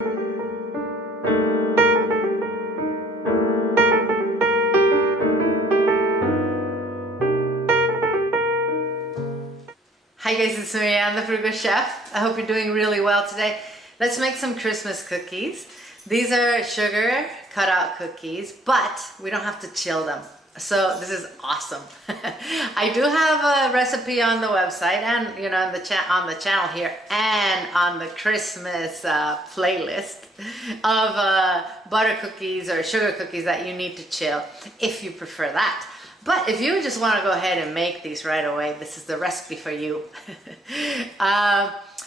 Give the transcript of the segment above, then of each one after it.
Hi guys, it's Maria, I'm the Frugal Chef. I hope you're doing really well today. Let's make some Christmas cookies. These are sugar cutout cookies, but we don't have to chill them. So this is awesome. I do have a recipe on the website and on the channel here and on the Christmas playlist of butter cookies or sugar cookies that you need to chill if you prefer that. But if you just want to go ahead and make these right away, this is the recipe for you.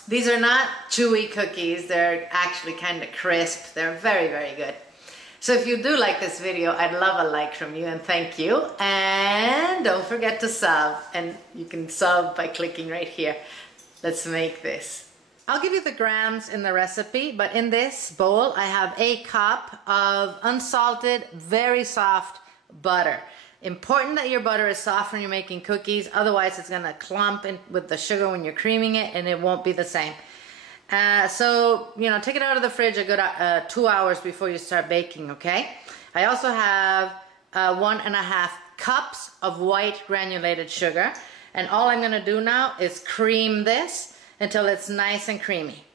These are not chewy cookies. They're actually kind of crisp. They're very, very good. So if you do like this video, I'd love a like from you and thank you. And don't forget to sub. And you can sub by clicking right here. Let's make this. I'll give you the grams in the recipe, but in this bowl, I have a cup of unsalted, very soft butter. Important that your butter is soft when you're making cookies, otherwise it's going to clump in with the sugar when you're creaming it and it won't be the same. So, take it out of the fridge a good 2 hours before you start baking, okay? I also have 1.5 cups of white granulated sugar, and all I'm going to do now is cream this until it's nice and creamy.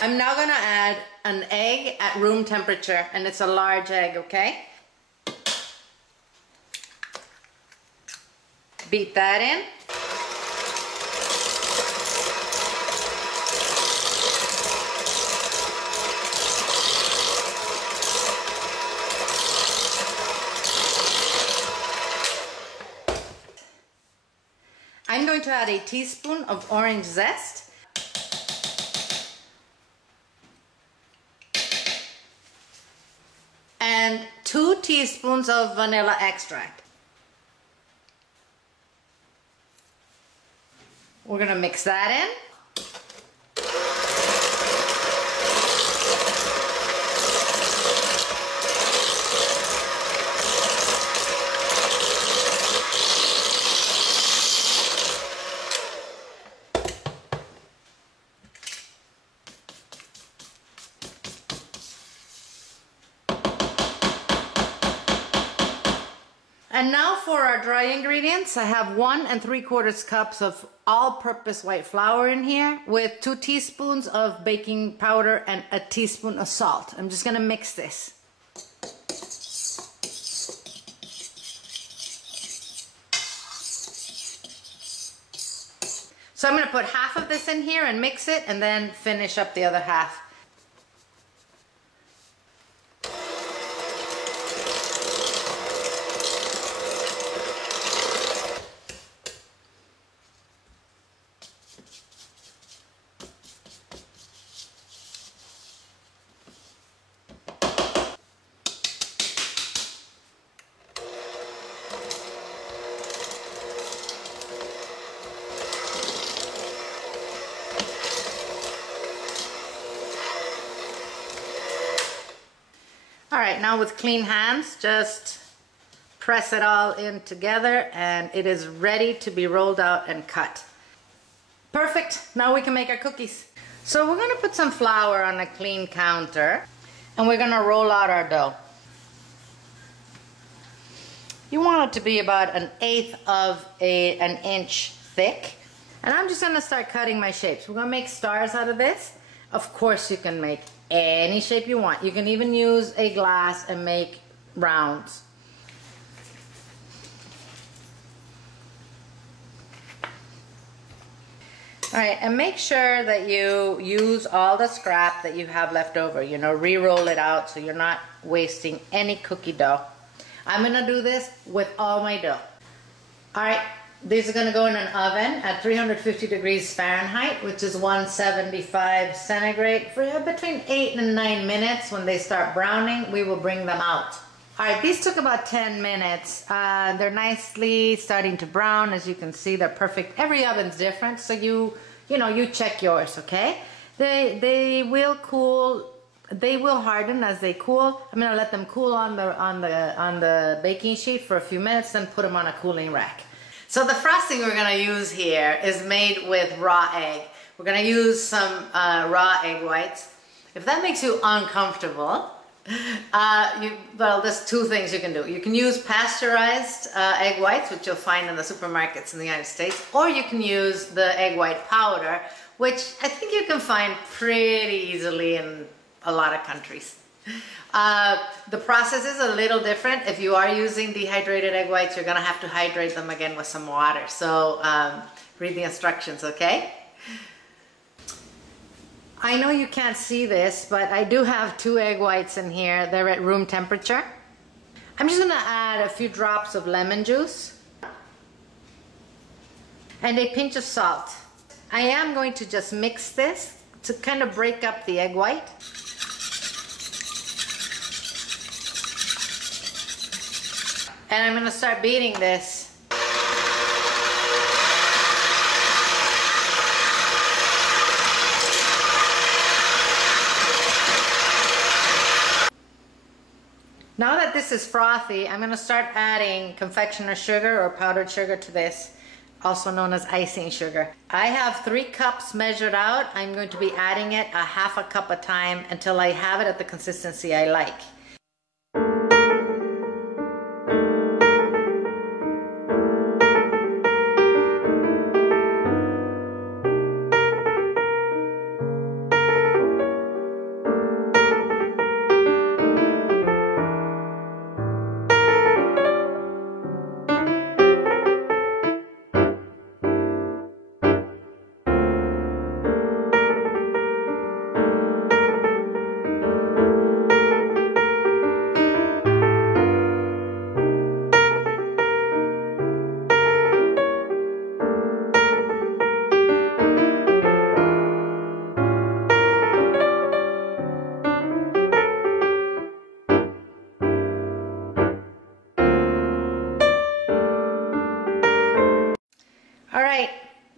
I'm now going to add an egg at room temperature, and it's a large egg, okay? Beat that in. I'm going to add a teaspoon of orange zest. And 2 teaspoons of vanilla extract. We're going to mix that in. And now for our dry ingredients, I have 1 3/4 cups of all-purpose white flour in here with 2 teaspoons of baking powder and a teaspoon of salt. I'm just gonna mix this. So I'm gonna put half of this in here and mix it and then finish up the other half. Alright, now with clean hands, just press it all in together and it is ready to be rolled out and cut. Perfect, now we can make our cookies. So we're going to put some flour on a clean counter and we're going to roll out our dough. You want it to be about 1/8 of an inch thick. And I'm just going to start cutting my shapes. We're going to make stars out of this. Of course you can make any shape you want. You can even use a glass and make rounds. Alright, and make sure that you use all the scrap that you have left over. Re-roll it out so you're not wasting any cookie dough. I'm going to do this with all my dough. Alright, these are going to go in an oven at 350 degrees Fahrenheit, which is 175 centigrade, for between 8 and 9 minutes. When they start browning, we will bring them out. Alright, these took about 10 minutes. They're nicely starting to brown. As you can see, they're perfect. Every oven's different, so you check yours, okay? They will cool they will harden as they cool. I'm gonna let them cool on the baking sheet for a few minutes, then put them on a cooling rack. So the frosting we're gonna use here is made with raw egg. We're gonna use some raw egg whites. If that makes you uncomfortable, well, there's two things you can do. You can use pasteurized egg whites, which you'll find in the supermarkets in the United States, or you can use the egg white powder, which I think you can find pretty easily in a lot of countries. The process is a little different. If you are using dehydrated egg whites, you're gonna have to hydrate them again with some water. So read the instructions, okay? I know you can't see this, but I do have 2 egg whites in here. They're at room temperature. I'm just gonna add a few drops of lemon juice and a pinch of salt. I am going to just mix this to kind of break up the egg white. And I'm gonna start beating this. Now that this is frothy, I'm going to start adding confectioner sugar or powdered sugar to this, also known as icing sugar. I have 3 cups measured out. I'm going to be adding it a half a cup a time until I have it at the consistency I like.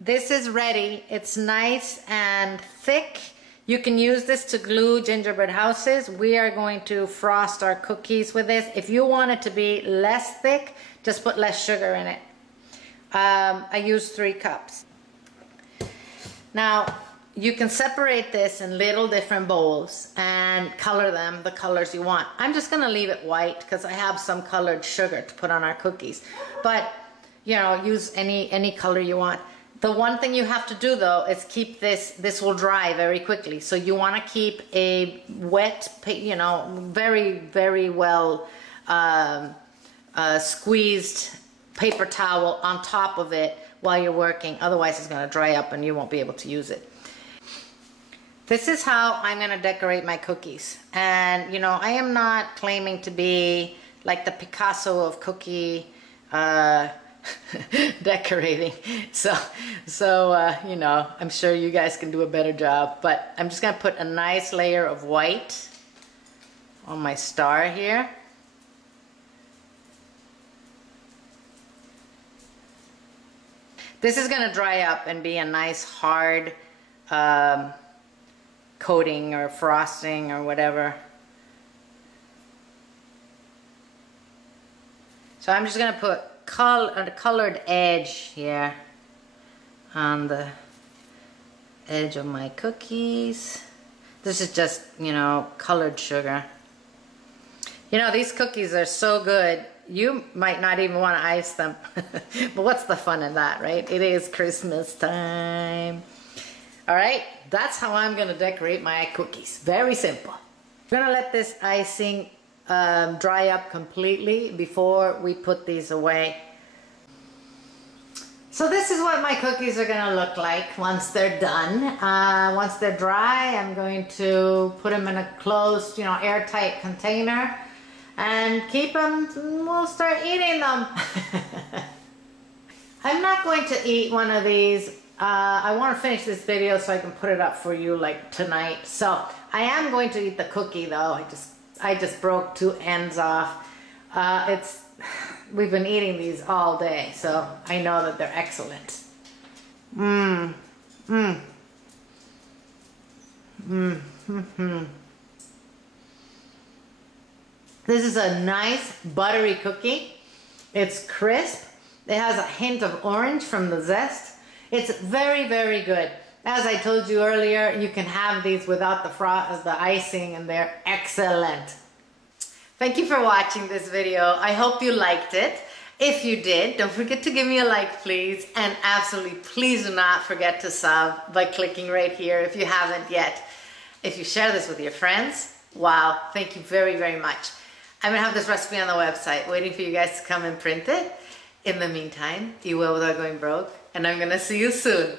This is ready. It's nice and thick. You can use this to glue gingerbread houses. We are going to frost our cookies with this. If you want it to be less thick, just put less sugar in it. I used 3 cups. Now, you can separate this in little different bowls and color them the colors you want. I'm just gonna leave it white because I have some colored sugar to put on our cookies. But, you know, use any color you want. The one thing you have to do though is keep this will dry very quickly. So you want to keep a wet, you know, very, very well squeezed paper towel on top of it while you're working. Otherwise it's going to dry up and you won't be able to use it. This is how I'm going to decorate my cookies. And you know, I am not claiming to be like the Picasso of cookie decorating, so you know, I'm sure you guys can do a better job, but I'm just gonna put a nice layer of white on my star here. This is gonna dry up and be a nice hard coating or frosting or whatever. So I'm just gonna put a colored edge here on the edge of my cookies. This is just, you know, colored sugar. You know, these cookies are so good, you might not even want to ice them. But what's the fun in that, right? It is Christmas time. All right, that's how I'm gonna decorate my cookies. Very simple. I'm gonna let this icing dry up completely before we put these away. So this is what my cookies are gonna look like once they're done. Once they're dry, I'm going to put them in a closed, you know, airtight container and keep them. We'll start eating them. I'm not going to eat one of these. I want to finish this video so I can put it up for you like tonight. So I am going to eat the cookie though. I just broke 2 ends off. We've been eating these all day, so I know that they're excellent. This is a nice buttery cookie. It's crisp. It has a hint of orange from the zest. It's very, very good. As I told you earlier, you can have these without the icing, and they're excellent. Thank you for watching this video. I hope you liked it. If you did, don't forget to give me a like, please. And absolutely, please do not forget to sub by clicking right here if you haven't yet. If you share this with your friends, wow, thank you very, very much. I'm gonna have this recipe on the website waiting for you guys to come and print it. In the meantime, eat well without going broke, and I'm gonna see you soon.